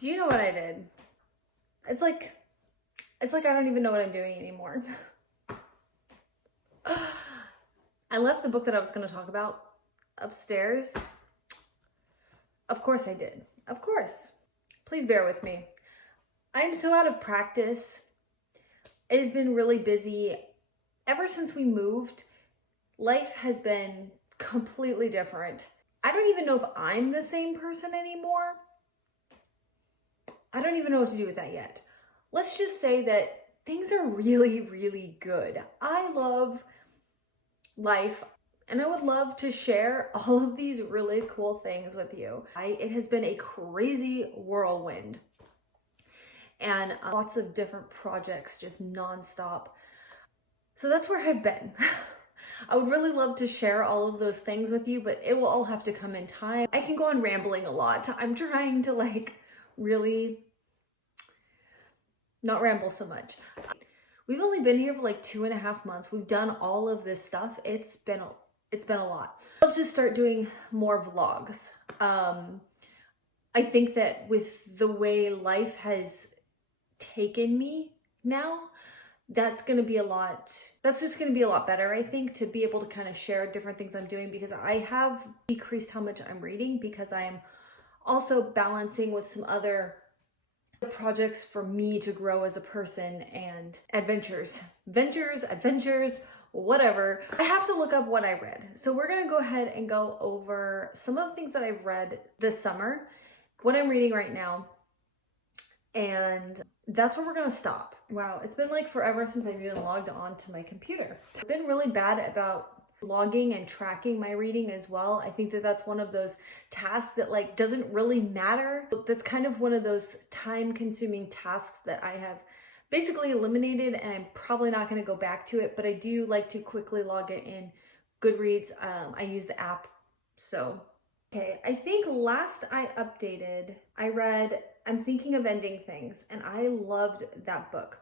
Do you know what I did? It's like I don't even know what I'm doing anymore. I left the book that I was going to talk about upstairs. Of course I did. Of course. Please bear with me. I'm so out of practice. It has been really busy. Ever since we moved, life has been completely different. I don't even know if I'm the same person anymore. I don't even know what to do with that yet. Let's just say that things are really, really good. I love life, and I would love to share all of these really cool things with you. It has been a crazy whirlwind, and lots of different projects just nonstop. So that's where I've been. I would really love to share all of those things with you, but it will all have to come in time. I can go on rambling a lot. I'm trying to really not ramble so much. We've only been here for 2.5 months. We've done all of this stuff. It's been a lot. I'll just start doing more vlogs. I think that with the way life has taken me now, that's just going to be a lot better, I think, to be able to kind of share different things I'm doing, because I have decreased how much I'm reading because I am also balancing with some other projects for me to grow as a person and adventures, whatever. I have to look up what I read. So we're going to go ahead and go over some of the things that I've read this summer, what I'm reading right now, and that's where we're going to stop. Wow, it's been forever since I've even logged on to my computer. I've been really bad about logging and tracking my reading as well. I think that that's one of those tasks that doesn't really matter. That's kind of one of those time-consuming tasks that I have basically eliminated, and I'm probably not going to go back to it, but I do like to quickly log it in Goodreads. I use the app. So okay, I think last I updated, I read I'm Thinking of Ending Things, and I loved that book.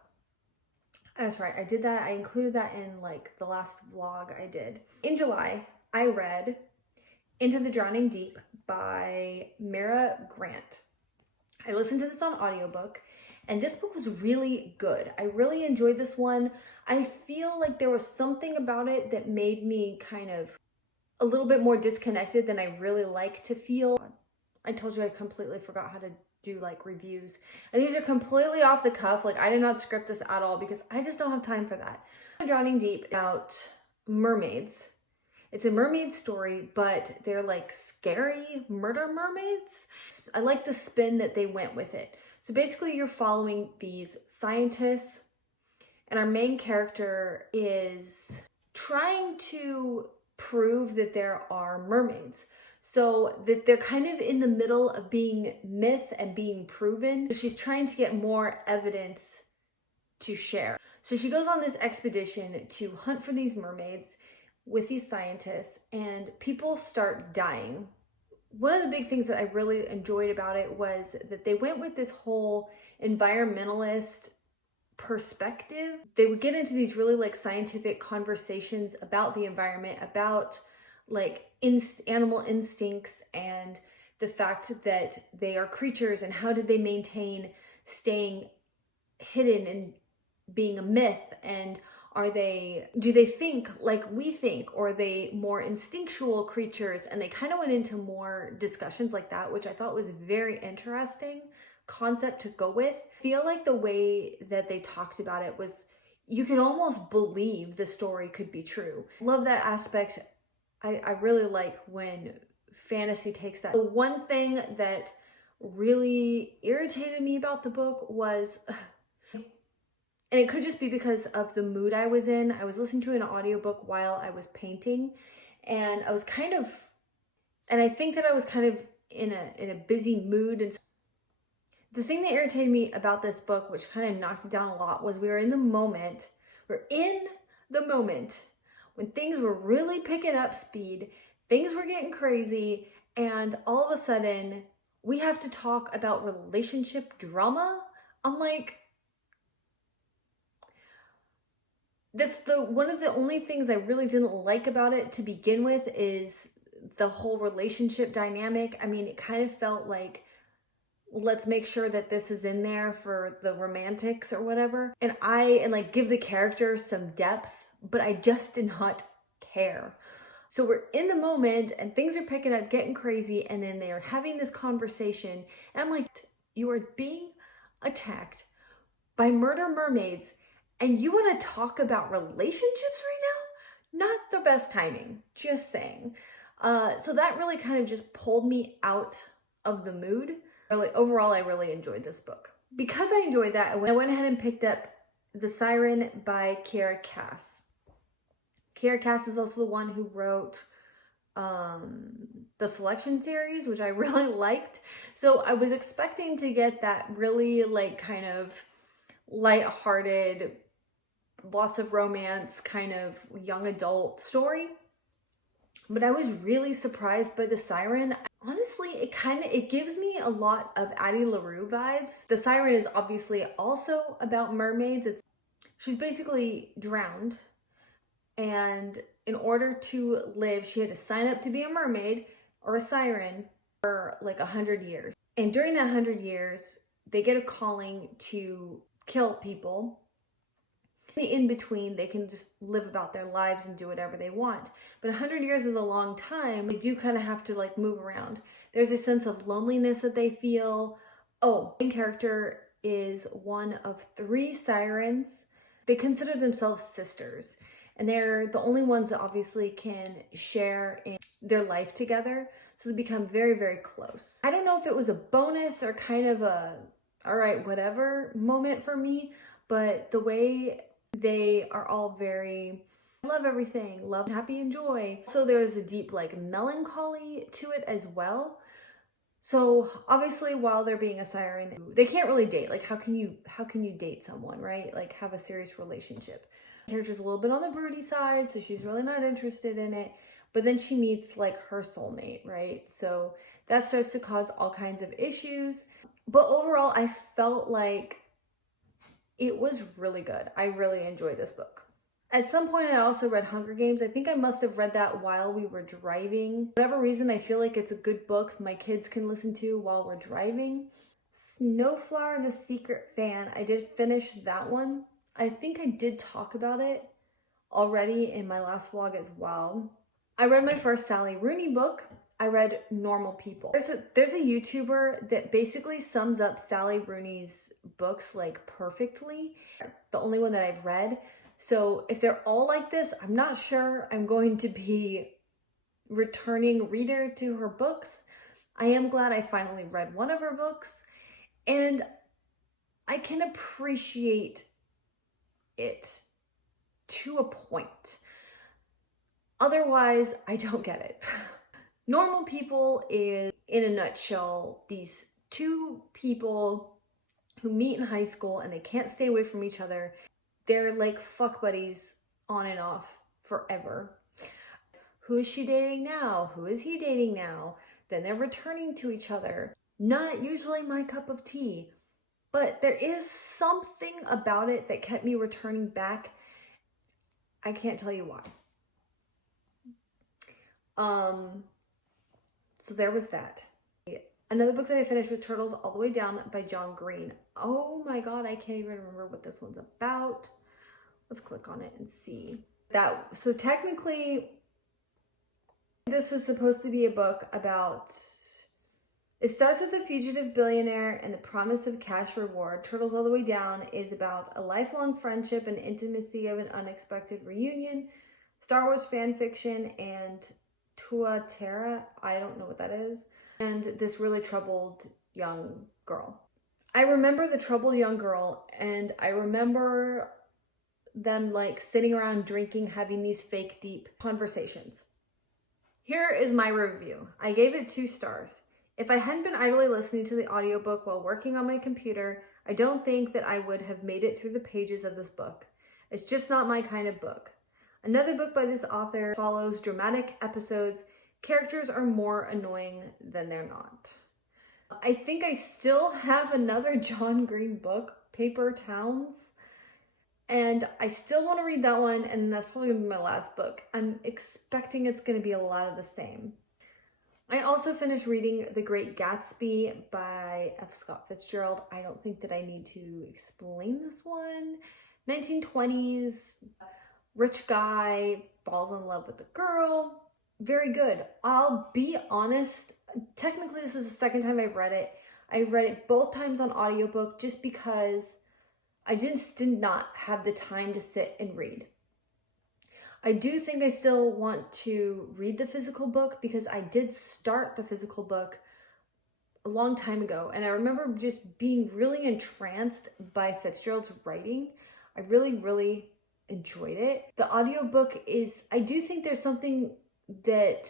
That's right, I did that. I included that in the last vlog I did. In July, I read Into the Drowning Deep by Mara Grant. I listened to this on audiobook, and this book was really good. I really enjoyed this one. I feel like there was something about it that made me kind of a little bit more disconnected than I really like to feel. I told you I completely forgot how to do reviews, and these are completely off the cuff. I did not script this at all because I just don't have time for that. Drowning Deep about mermaids. It's a mermaid story, but they're scary murder mermaids. I like the spin that they went with it. So basically you're following these scientists, and our main character is trying to prove that there are mermaids. So that they're kind of in the middle of being myth and being proven. She's trying to get more evidence to share. So she goes on this expedition to hunt for these mermaids with these scientists, and people start dying. One of the big things that I really enjoyed about it was that they went with this whole environmentalist perspective. They would get into these really scientific conversations about the environment, about animal instincts, and the fact that they are creatures, and how did they maintain staying hidden and being a myth, and do they think like we think, or are they more instinctual creatures? And they kind of went into more discussions like that, which I thought was very interesting concept to go with. I feel like the way that they talked about it was, you can almost believe the story could be true. Love that aspect. I really like when fantasy takes that. The one thing that really irritated me about the book was, and it could just be because of the mood I was in. I was listening to an audiobook while I was painting, and I was I think that I was kind of in a busy mood. And the thing that irritated me about this book, which kind of knocked it down a lot, was we're in the moment when things were really picking up speed, things were getting crazy, and all of a sudden we have to talk about relationship drama. I'm like, that's one of the only things I really didn't like about it to begin with, is the whole relationship dynamic. I mean, it kind of felt like let's make sure that this is in there for the romantics or whatever. And like give the characters some depth, but I just did not care. So we're in the moment and things are picking up, getting crazy, and then they're having this conversation. And I'm like, you are being attacked by murder mermaids and you want to talk about relationships right now? Not the best timing, just saying. So that really kind of just pulled me out of the mood. Really, overall, I really enjoyed this book. Because I enjoyed that, I went ahead and picked up The Siren by Kiera Cass. Kiera Cass is also the one who wrote the Selection series, which I really liked. So I was expecting to get that really like kind of lighthearted, lots of romance, kind of young adult story. But I was really surprised by The Siren. Honestly, it gives me a lot of Addie LaRue vibes. The Siren is obviously also about mermaids. She's basically drowned. And in order to live, she had to sign up to be a mermaid or a siren for like 100 years. And during that 100 years, they get a calling to kill people. In between, they can just live about their lives and do whatever they want. But 100 years is a long time. They do kind of have to like move around. There's a sense of loneliness that they feel. Oh, the main character is one of 3 sirens. They consider themselves sisters. And they're the only ones that obviously can share in their life together. So they become very, very close. I don't know if it was a bonus or kind of a, all right, whatever moment for me, but the way they are all very, love everything, love, happy, and joy. So there's a deep like melancholy to it as well. So obviously while they're being a siren, they can't really date. Like how can you date someone, right? Like have a serious relationship. The character's a little bit on the broody side, so she's really not interested in it. But then she meets like her soulmate, right? So that starts to cause all kinds of issues. But overall, I felt like it was really good. I really enjoyed this book. At some point, I also read Hunger Games. I think I must have read that while we were driving. For whatever reason, I feel like it's a good book my kids can listen to while we're driving. Snowflower and the Secret Fan. I did finish that one. I think I did talk about it already in my last vlog as well. I read my first Sally Rooney book. I read Normal People. There's a YouTuber that basically sums up Sally Rooney's books like perfectly. The only one that I've read. So if they're all like this, I'm not sure I'm going to be returning reader to her books. I am glad I finally read one of her books, and I can appreciate it to a point. Otherwise, I don't get it. Normal People is, in a nutshell, these 2 people who meet in high school and they can't stay away from each other. They're like fuck buddies on and off forever. Who is she dating now? Who is he dating now? Then they're returning to each other. Not usually my cup of tea, but there is something about it that kept me returning back. I can't tell you why. So there was that. Another book that I finished was Turtles All the Way Down by John Green. Oh my god, I can't even remember what this one's about. Let's click on it and see. So technically, this is supposed to be a book about, it starts with a fugitive billionaire and the promise of cash reward. Turtles All the Way Down is about a lifelong friendship and intimacy of an unexpected reunion, Star Wars fan fiction, and Tuatara, I don't know what that is, and this really troubled young girl. I remember the troubled young girl, and I remember them like sitting around drinking, having these fake deep conversations. Here is my review. I gave it 2 stars. If I hadn't been idly listening to the audiobook while working on my computer, I don't think that I would have made it through the pages of this book. It's just not my kind of book. Another book by this author follows dramatic episodes. Characters are more annoying than they're not. I think I still have another John Green book, Paper Towns, and I still want to read that one, and that's probably going to be my last book. I'm expecting it's going to be a lot of the same. I also finished reading The Great Gatsby by F. Scott Fitzgerald. I don't think that I need to explain this one. 1920s, rich guy falls in love with a girl. Very good. I'll be honest, technically this is the second time I've read it. I read it both times on audiobook just because I just did not have the time to sit and read. I do think I still want to read the physical book because I did start the physical book a long time ago. And I remember just being really entranced by Fitzgerald's writing. I really, really enjoyed it. The audiobook is, I do think there's something that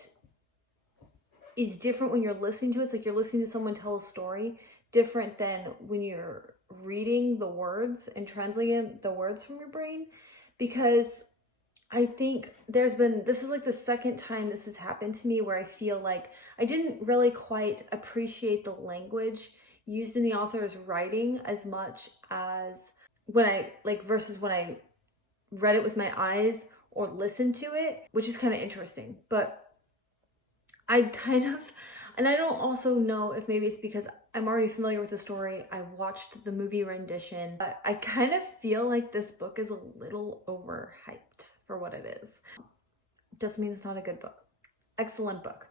is different when you're listening to it. It's like you're listening to someone tell a story, different than when you're reading the words and translating the words from your brain, because I think this is like the second time this has happened to me where I feel like I didn't really quite appreciate the language used in the author's writing as much as versus when I read it with my eyes or listened to it, which is kind of interesting. But and I don't also know if maybe it's because I'm already familiar with the story. I watched the movie rendition, but I kind of feel like this book is a little overhyped for what it is. Doesn't mean it's not a good book. Excellent book.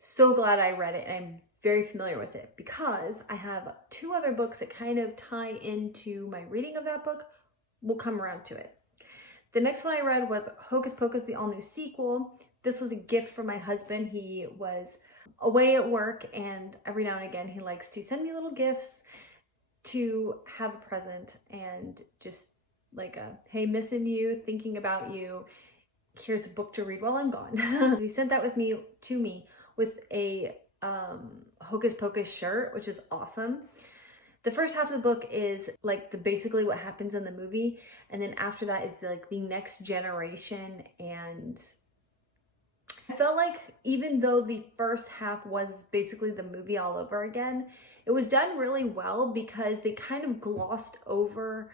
So glad I read it, and I'm very familiar with it because I have 2 other books that kind of tie into my reading of that book. We'll come around to it. The next one I read was Hocus Pocus, the all-new sequel. This was a gift from my husband. He was away at work, and every now and again he likes to send me little gifts to have a present, and just like hey, missing you, thinking about you, here's a book to read while I'm gone. He sent that to me with a Hocus Pocus shirt, which is awesome. The first half of the book is like basically what happens in the movie, and then after that is like the next generation. And I felt like even though the first half was basically the movie all over again, it was done really well because they kind of glossed over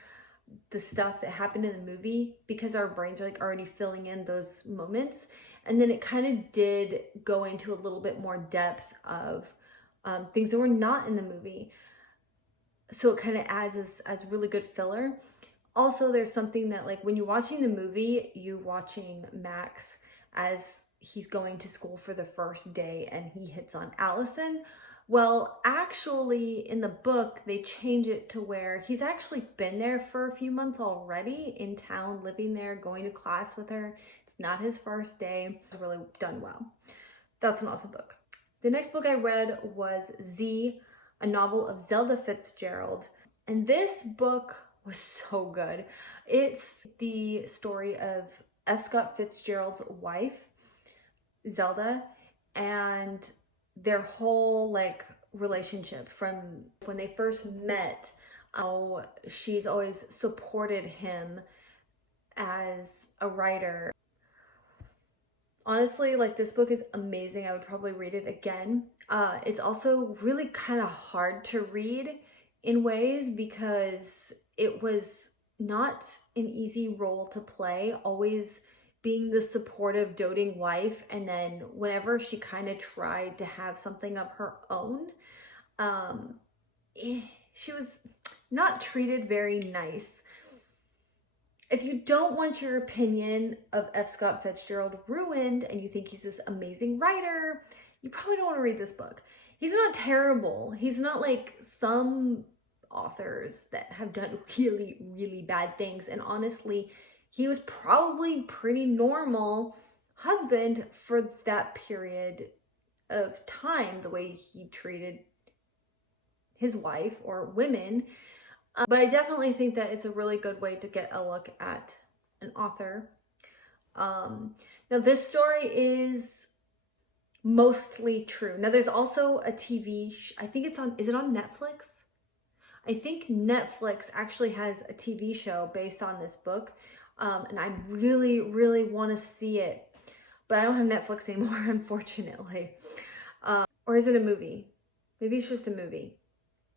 the stuff that happened in the movie because our brains are like already filling in those moments. And then it kind of did go into a little bit more depth of things that were not in the movie. So it kind of adds as really good filler. Also, there's something that like when you're watching the movie, you're watching Max as he's going to school for the first day and he hits on Allison. Well, actually in the book, they change it to where he's actually been there for a few months already in town, living there, going to class with her. It's not his first day. It's really done well. That's an awesome book. The next book I read was Z, a novel of Zelda Fitzgerald. And this book was so good. It's the story of F. Scott Fitzgerald's wife, Zelda, and their whole like relationship from when they first met, how she's always supported him as a writer. Honestly, like this book is amazing. I would probably read it again. It's also really kind of hard to read in ways because it was not an easy role to play, always being the supportive, doting wife, and then whenever she kind of tried to have something of her own, she was not treated very nice. If you don't want your opinion of F. Scott Fitzgerald ruined and you think he's this amazing writer, you probably don't want to read this book. He's not terrible. He's not like some authors that have done really, really bad things. And honestly, he was probably pretty normal husband for that period of time, the way he treated his wife or women. But I definitely think that it's a really good way to get a look at an author. Now this story is mostly true. Now there's also a TV, I think it's on, is it on Netflix? I think Netflix actually has a TV show based on this book. And I really, really want to see it, but I don't have Netflix anymore, unfortunately. Or is it a movie? Maybe it's just a movie.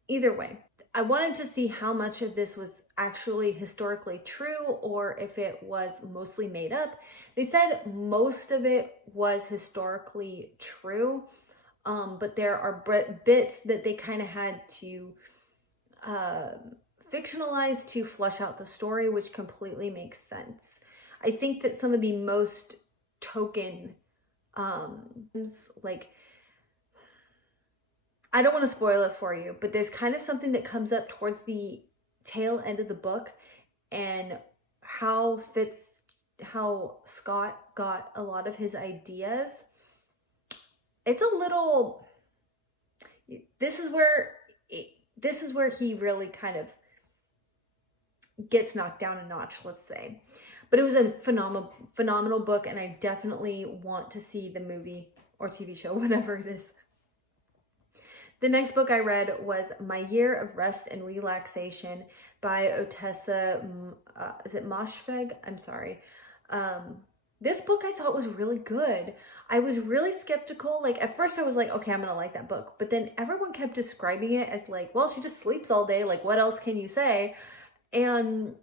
Either way, I wanted to see how much of this was actually historically true or if it was mostly made up. They said most of it was historically true. but there are bits that they kind of had to fictionalize to flesh out the story, which completely makes sense. I think that some of the most token, like, I don't want to spoil it for you, but there's kind of something that comes up towards the tail end of the book, and how Scott got a lot of his ideas. It's a little, this is where he really kind of gets knocked down a notch, let's say. But it was a phenomenal book, and I definitely want to see the movie or TV show, whatever it is. The next book I read was My Year of Rest and Relaxation by Otessa, is it Moshfegh? I'm sorry. This book I thought was really good. I was really skeptical. Like, at first I was like, okay, I'm gonna like that book. But then everyone kept describing it as like, well, she just sleeps all day. Like, what else can you say? And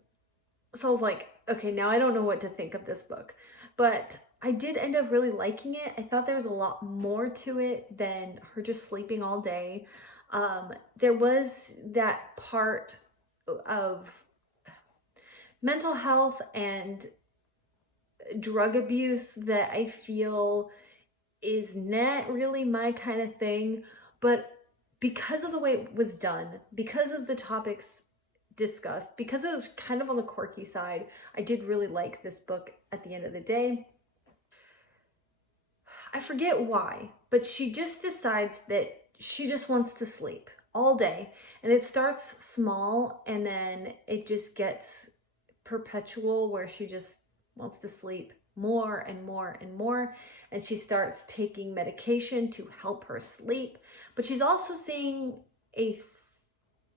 so I was like, okay, now I don't know what to think of this book. But I did end up really liking it. I thought there was a lot more to it than her just sleeping all day. There was that part of mental health and drug abuse that I feel is not really my kind of thing, but because of the way it was done, because of the topics discussed, because it was kind of on the quirky side, I did really like this book at the end of the day. I forget why, but she just decides that she just wants to sleep all day. And it starts small, and then it just gets perpetual, where she just wants to sleep more and more and more. And she starts taking medication to help her sleep. But she's also seeing I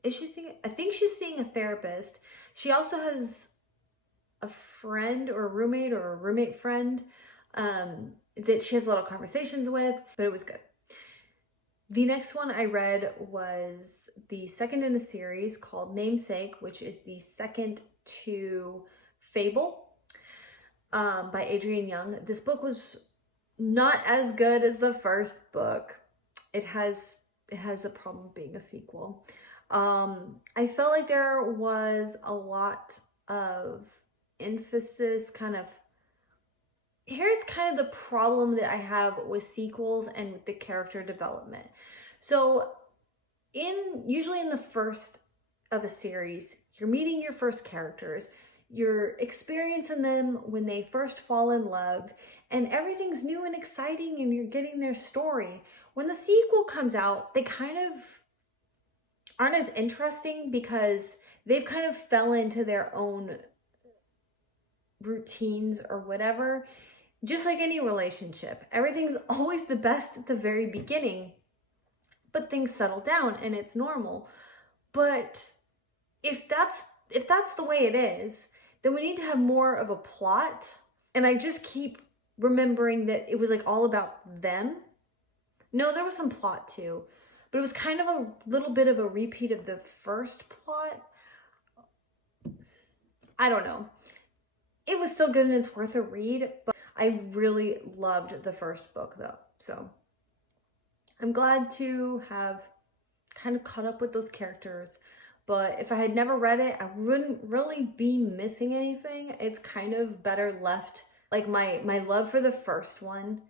think she's seeing a therapist. She also has a friend or a roommate friend that she has a lot of conversations with, but it was good. The next one I read was the second in a series called Namesake, which is the second to Fable by Adrienne Young. This book was not as good as the first book. It has a problem being a sequel. I felt like there was a lot of emphasis here's kind of the problem that I have with sequels and with the character development. So usually in the first of a series, you're meeting your first characters, you're experiencing them when they first fall in love, and everything's new and exciting, and you're getting their story. When the sequel comes out, they kind of aren't as interesting because they've kind of fell into their own routines or whatever. Just like any relationship, everything's always the best at the very beginning, but things settle down and it's normal. But if that's the way it is, then we need to have more of a plot. And I just keep remembering that it was like all about them. No, there was some plot too, but it was kind of a little bit of a repeat of the first plot. I don't know. It was still good and it's worth a read, but I really loved the first book though. So I'm glad to have kind of caught up with those characters. But if I had never read it, I wouldn't really be missing anything. It's kind of better left. Like my love for the first one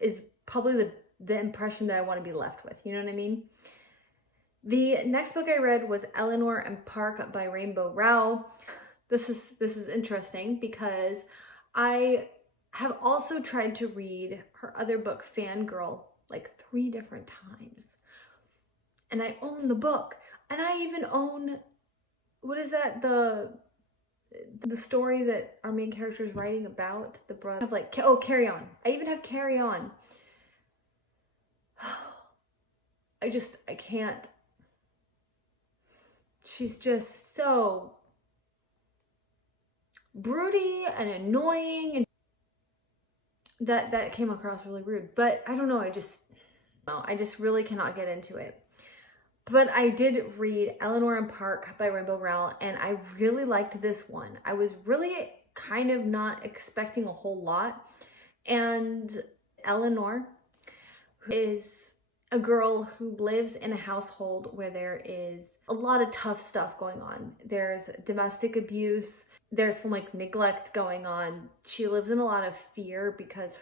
is probably the impression that I want to be left with. You know what I mean? The next book I read was Eleanor and Park by Rainbow Rowell. This is interesting because I have also tried to read her other book, Fangirl, like 3 different times. And I own the book. And I even own, what is that? The story that our main character is writing about, the brother. Carry On. I even have Carry On. I can't. She's just so broody and annoying, and that came across really rude. But I don't know, I just really cannot get into it. But I did read Eleanor and Park by Rainbow Rowell, and I really liked this one. I was really kind of not expecting a whole lot. And Eleanor, who is a girl who lives in a household where there is a lot of tough stuff going on. There's domestic abuse, there's some like neglect going on. She lives in a lot of fear because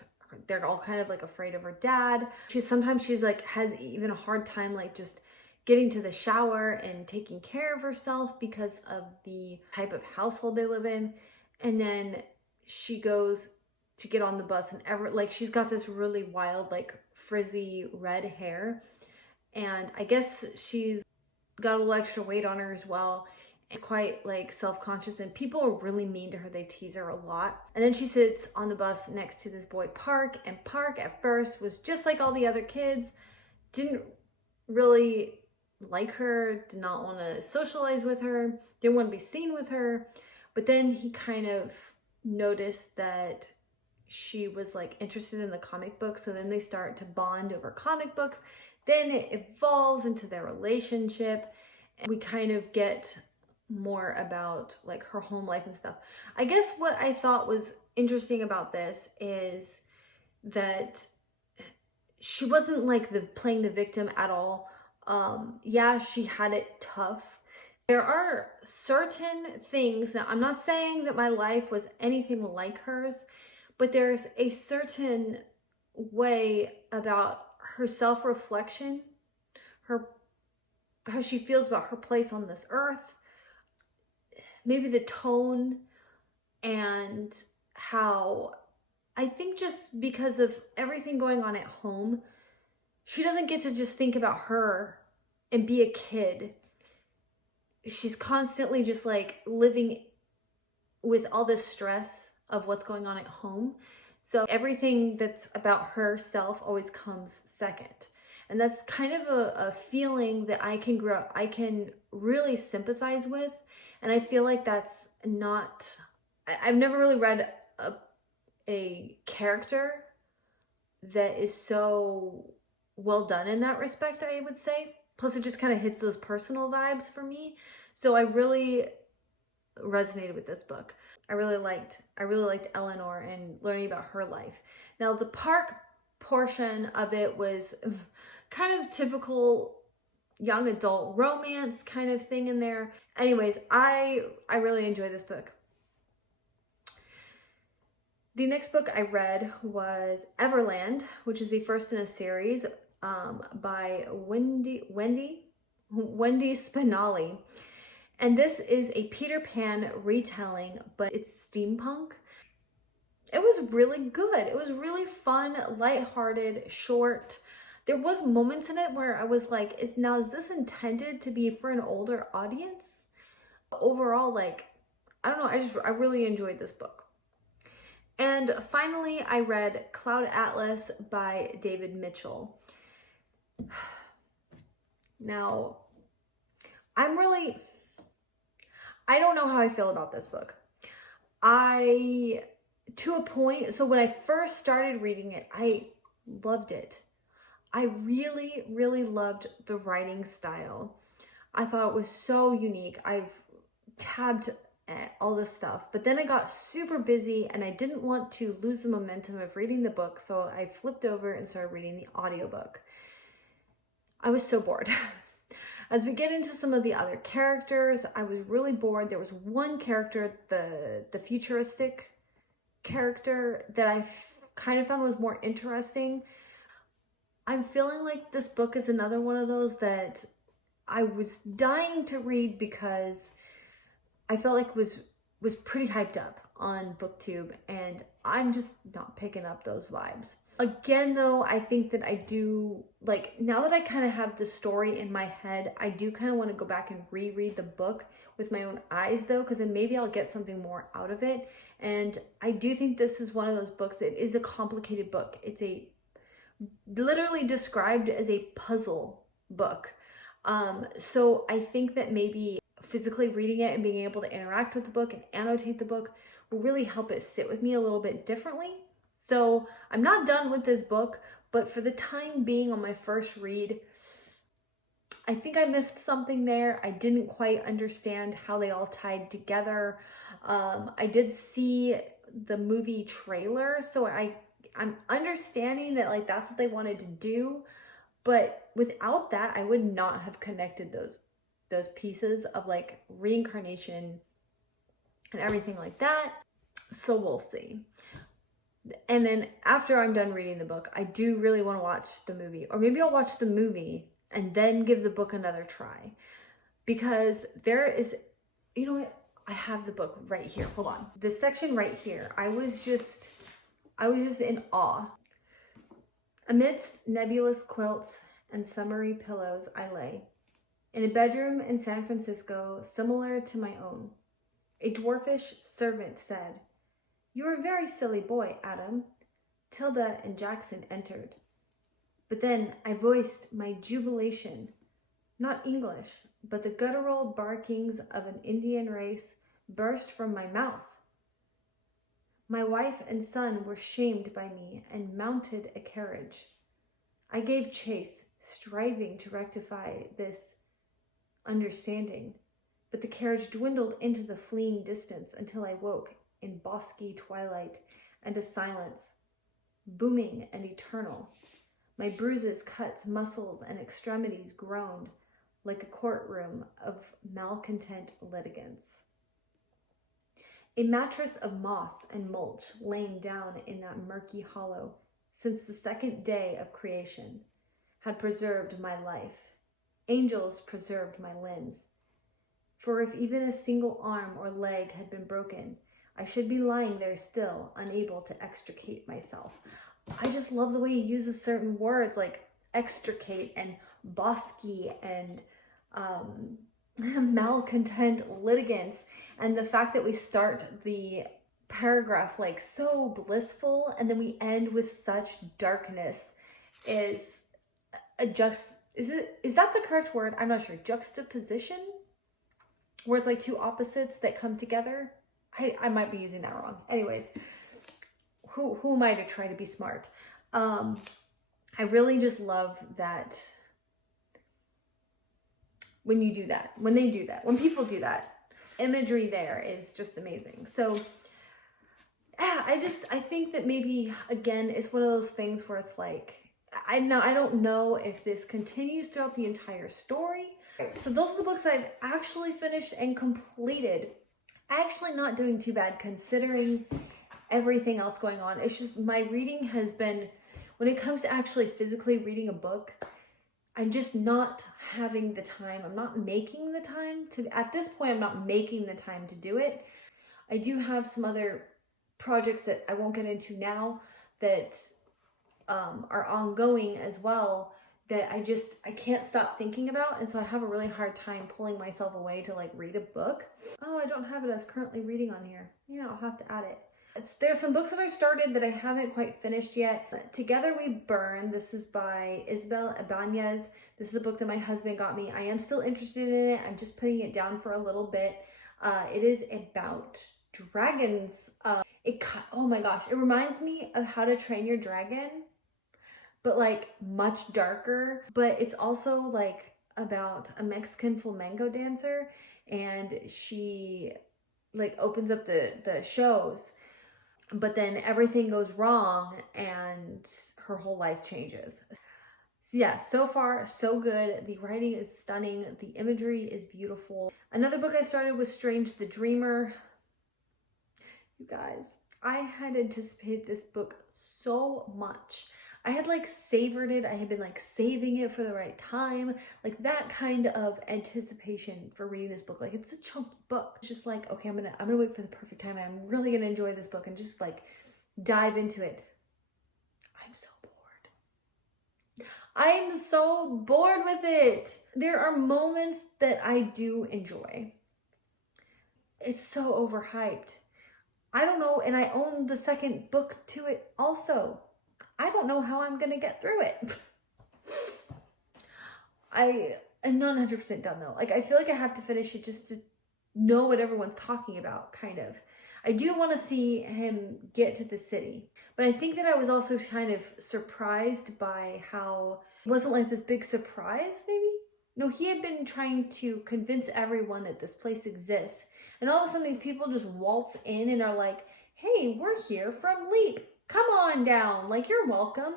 they're all kind of like afraid of her dad. Sometimes she's like has even a hard time like just getting to the shower and taking care of herself because of the type of household they live in. And then she goes to get on the bus and like she's got this really wild like frizzy red hair, and I guess she's got a little extra weight on her as well. It's quite like self-conscious, and people are really mean to her. They tease her a lot. And then she sits on the bus next to this boy Park, and Park at first was just like all the other kids, didn't really like her, did not want to socialize with her, didn't want to be seen with her. But then he kind of noticed that she was like interested in the comic book, so then they start to bond over comic books. Then it evolves into their relationship, and we kind of get more about like her home life and stuff. I guess what I thought was interesting about this is that she wasn't like playing the victim at all. Yeah, she had it tough. There are certain things, now I'm not saying that my life was anything like hers, but there's a certain way about her self-reflection, how she feels about her place on this earth, maybe the tone, and how I think just because of everything going on at home, she doesn't get to just think about her and be a kid. She's constantly just like living with all this stress of what's going on at home. So everything that's about herself always comes second. And that's kind of a feeling that I can really sympathize with. And I feel like that's not, I've never really read a character that is so well done in that respect, I would say. Plus it just kind of hits those personal vibes for me. So I really resonated with this book. I really liked Eleanor and learning about her life. Now the Park portion of it was kind of typical young adult romance kind of thing in there. Anyways, I really enjoyed this book. The next book I read was Neverland, which is the first in a series by Wendy Spinelli. And this is a Peter Pan retelling, but it's steampunk. It was really good. It was really fun, lighthearted, short. There was moments in it where I was like, is this intended to be for an older audience? Overall, like, I don't know, I really enjoyed this book. And finally, I read Cloud Atlas by David Mitchell. Now, I don't know how I feel about this book. To a point, so when I first started reading it, I loved it. I really, really loved the writing style. I thought it was so unique. I've tabbed all this stuff, but then I got super busy and I didn't want to lose the momentum of reading the book, so I flipped over and started reading the audiobook. I was so bored. As we get into some of the other characters, I was really bored. There was one character, the futuristic character, that I kind of found was more interesting. I'm feeling like this book is another one of those that I was dying to read because I felt like it was pretty hyped up on BookTube, and I'm just not picking up those vibes. Again, though, I think that I do, like, now that I kind of have the story in my head, I do kind of want to go back and reread the book with my own eyes, though, because then maybe I'll get something more out of it. And I do think this is one of those books that is a complicated book. It's literally described as a puzzle book. So I think that maybe physically reading it and being able to interact with the book and annotate the book will really help it sit with me a little bit differently. So I'm not done with this book, but for the time being on my first read, I think I missed something there. I didn't quite understand how they all tied together. I did see the movie trailer, so I'm understanding that like that's what they wanted to do, but without that, I would not have connected those pieces of like reincarnation and everything like that. So we'll see. And then after I'm done reading the book, I do really want to watch the movie, or maybe I'll watch the movie and then give the book another try, because there is, you know what? I have the book right here. Hold on. This section right here, I was just in awe. Amidst nebulous quilts and summery pillows I lay, in a bedroom in San Francisco similar to my own. A dwarfish servant said, "You are a very silly boy, Adam." Tilda and Jackson entered. But then I voiced my jubilation, not English, but the guttural barkings of an Indian race burst from my mouth. My wife and son were shamed by me and mounted a carriage. I gave chase, striving to rectify this understanding, but the carriage dwindled into the fleeing distance until I woke in bosky twilight and a silence, booming and eternal. My bruises, cuts, muscles, and extremities groaned like a courtroom of malcontent litigants. A mattress of moss and mulch laying down in that murky hollow since the second day of creation had preserved my life. Angels preserved my limbs. For if even a single arm or leg had been broken, I should be lying there still, unable to extricate myself. I just love the way he uses certain words like extricate and bosky and malcontent litigants. And the fact that we start the paragraph like so blissful and then we end with such darkness is is that the correct word? I'm not sure. Juxtaposition? Where it's like two opposites that come together? I might be using that wrong. Anyways, who am I to try to be smart? I really just love that when you do that, when they do that, when people do that, imagery there is just amazing. So yeah, I think that maybe, again, it's one of those things where it's like, I don't know if this continues throughout the entire story. So those are the books I've actually finished and completed. Actually not doing too bad considering everything else going on. It's just my reading has been, when it comes to actually physically reading a book, I'm just not having the time. I'm not making the time to, at this point, I'm not making the time to do it. I do have some other projects that I won't get into now that are ongoing as well that I can't stop thinking about. And so I have a really hard time pulling myself away to like read a book. Oh, I don't have it as currently reading on here. Yeah, I'll have to add it. There's some books that I've started that I haven't quite finished yet. Together We Burn. This is by Isabel Ibanez. This is a book that my husband got me. I am still interested in it. I'm just putting it down for a little bit. It is about dragons. Oh my gosh, it reminds me of How to Train Your Dragon, but like much darker. But it's also like about a Mexican flamenco dancer, and she like opens up the shows, but then everything goes wrong and her whole life changes. So yeah, so far so good. The writing is stunning. The imagery is beautiful. Another book I started was Strange the Dreamer. You guys, I had anticipated this book so much. I had like savored it. I had been like saving it for the right time. Like that kind of anticipation for reading this book. Like it's a chunky book. It's just like, okay, I'm gonna wait for the perfect time. I'm really gonna enjoy this book and just like dive into it. I'm so bored. I'm so bored with it. There are moments that I do enjoy. It's so overhyped. I don't know, and I own the second book to it also. I don't know how I'm going to get through it. I am not 100% done though. Like I feel like I have to finish it just to know what everyone's talking about, kind of. I do want to see him get to the city. But I think that I was also kind of surprised by how it wasn't like this big surprise, maybe? No, he had been trying to convince everyone that this place exists. And all of a sudden these people just waltz in and are like, hey, we're here from Leap. Come on down. Like, you're welcome.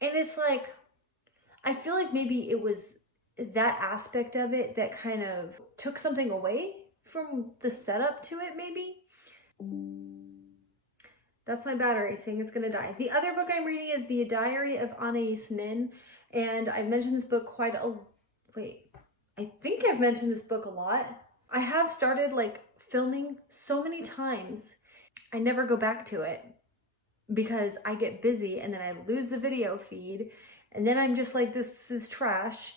And it's like, I feel like maybe it was that aspect of it that kind of took something away from the setup to it, maybe. That's my battery saying it's gonna die. The other book I'm reading is The Diary of Anais Nin, and I've mentioned this book I think I've mentioned this book a lot. I have started like filming so many times. I never go back to it because I get busy and then I lose the video feed, and then I'm just like, this is trash.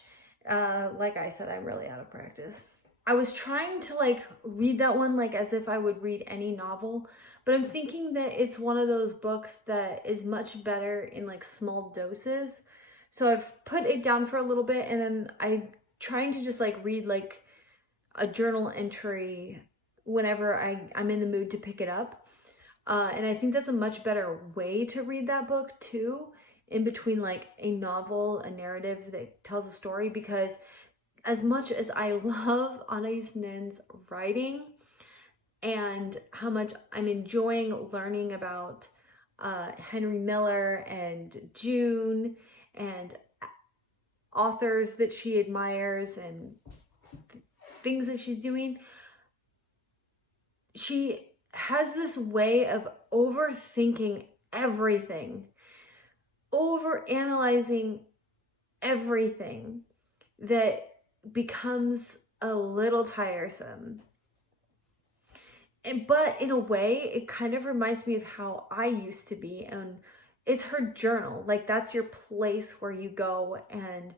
Like I said, I'm really out of practice. I was trying to like read that one like as if I would read any novel, but I'm thinking that it's one of those books that is much better in like small doses. So I've put it down for a little bit, and then I'm trying to just like read like a journal entry whenever I'm in the mood to pick it up. And I think that's a much better way to read that book too, in between like a novel, a narrative that tells a story, because as much as I love Anais Nin's writing and how much I'm enjoying learning about Henry Miller and June and authors that she admires and things that she's doing, she has this way of overthinking everything, overanalyzing everything, that becomes a little tiresome. But in a way, it kind of reminds me of how I used to be, and it's her journal. Like, that's your place where you go and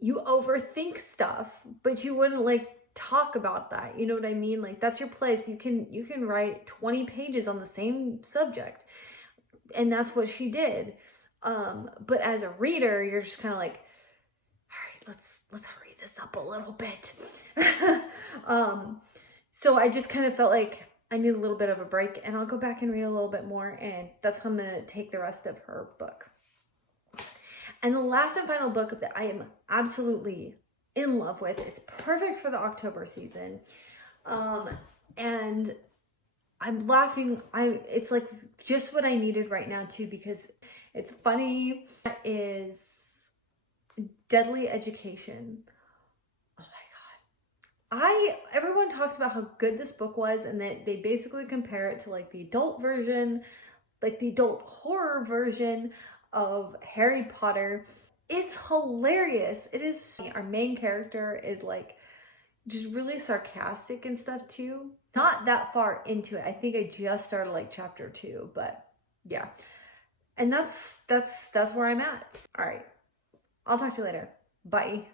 you overthink stuff, but you wouldn't like talk about that. You know what I mean? Like, that's your place. You can write 20 pages on the same subject, and that's what she did. But as a reader, you're just kind of like, all right, let's hurry this up a little bit. So I just kind of felt like I need a little bit of a break, and I'll go back and read a little bit more, and that's how I'm going to take the rest of her book. And the last and final book that I am absolutely in love with, it's perfect for the October season. And I'm laughing. It's like just what I needed right now too, because it's funny. That is Deadly Education. Everyone talks about how good this book was, and that they basically compare it to like the adult version, like the adult horror version of Harry Potter. It's hilarious. It is. Our main character is like just really sarcastic and stuff too. Not that far into it. I think I just started like chapter 2, but yeah. And that's where I'm at. All right. I'll talk to you later. Bye.